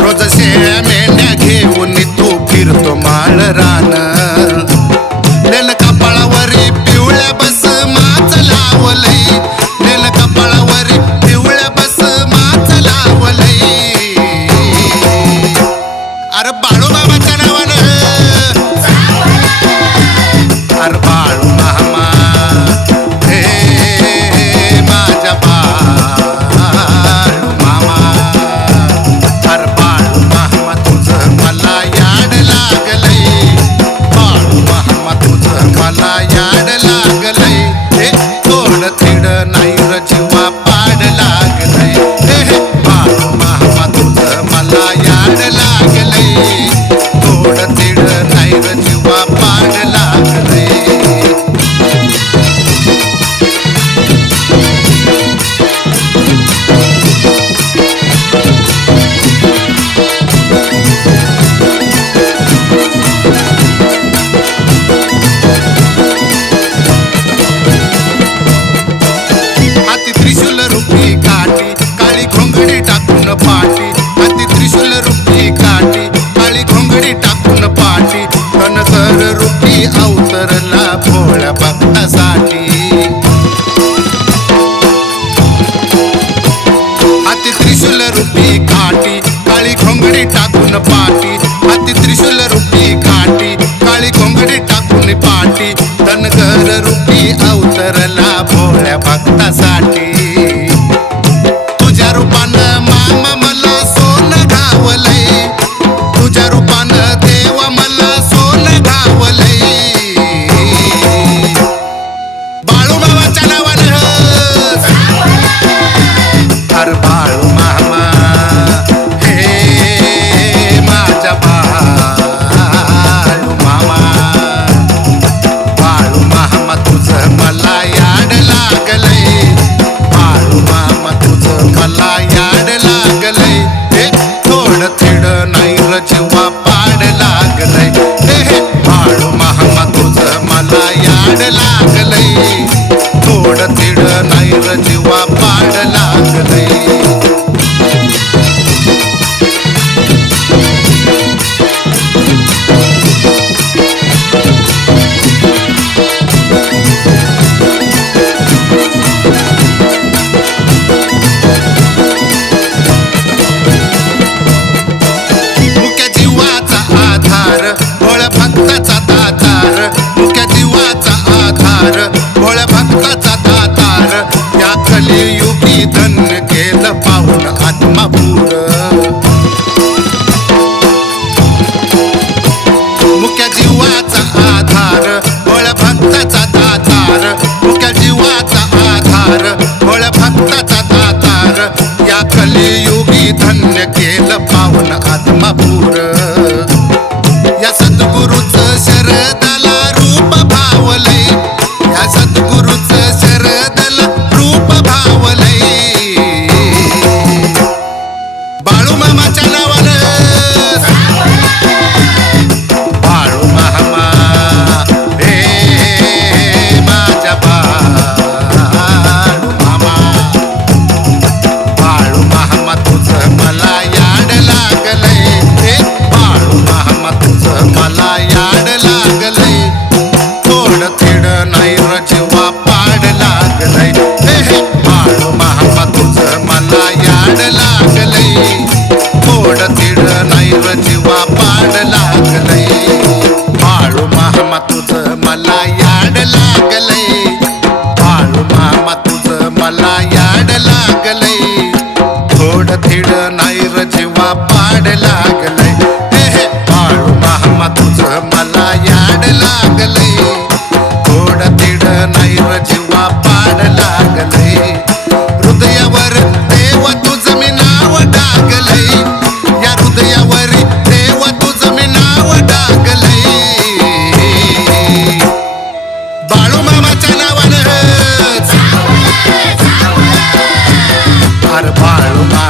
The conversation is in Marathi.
रोज शेळ्या मेंढ्या घेऊन तू फिरतो माळ रान नेल कपाळावरी पिवळ्या बस माच लावलई नेल कपाळावरी पिवळ्या बस माच लावलई अरे बाळू मामाच्या नावानं अरे बाळू मामा हे माझ्या बाळू मामा अरे बाळू मामा तुझं मला याड लागलंय बाळू मामा तुझं मला याड लागलंय हे थोड थिड नाही र जीवा पाड लागलंय हे बाळू मामा तुझं मला याड लागलंय थोड थिड नाही र जीवा पाड लागलंय पाटी हाती त्रिशूल रूपी काठी काळी घोंगडी टाकून पाठी कणकर रूपी अवतरला भोळ्या भक्तासाठी हाती त्रिशूल रूपी काठी काळी घोंगडी टाकून पाठी हाती त्रिशूल रूपी काठी काळी घोंगडी टाकून पाठी कणकर रूपी अवतरला भोळ्या भक्तासाठी तुझ्या रूपानं मामा मला सोनं घावलंय तुझ्या रूपानं देवा मला सोनं घावलंय बाळू मामाच्या नावानं अरे बाळू मामा हे माझ्या बाळू मामा बाळू मामा तुझं मला याड लागलंय बाळू मामा तुझं मला याड लागलंय हे थोड थिड नाही र जीवा पाड लागलंय हे बाळू मामा तुझं मला याड लागलंय थोड थिड नाही र जीवा पाड लागलंय भोळ्या भक्ताचा दातार मुख्या जीवाचा आधार भोळ्या भक्ताचा दातार या कलियुगी धन्य केलं पाहून आत्मापूर मुख्या जीवाचा आधार भोळ्या भक्ताचा दातार मुख्या जीवाचा आधार भोळ्या भक्ताचा दातार या कलियुगी धन्य केलं पाहून आत्मापूर या सद्गुरूचं शरदाला रूप भावलंय या सद्गुरूचं शरदाला रूप भावलंय बाळू मामाच्या नावानं बाळू मामा हे माझ्या बाळू मामा बाळू मामा तुझं मला याड लागलंय हे बाळू मामा तुझं मला याड लागलंय थोड थिड नाही र जीवा पाड लागलंय हे बाळू मामा तुझं मला याड लागलंय थोड थिड नाही र जीवा पाड लागलंय बाळू मामा तुझं मला याड लागलंय बाळू मामा तुझं मला याड लागलंय थोड थिड नाही र जीवा पाड लागलंय हे बाळू मामा तुझं मला याड लागलंय थोड थिड नाही र जीवा पाड लागलंय हृदयावर देव तुझं मी नाव टाकलंय या हृदयावर देव तुझं मी नाव टाकलंय बाळू मामाच्या नावानं अरे बाळू मामा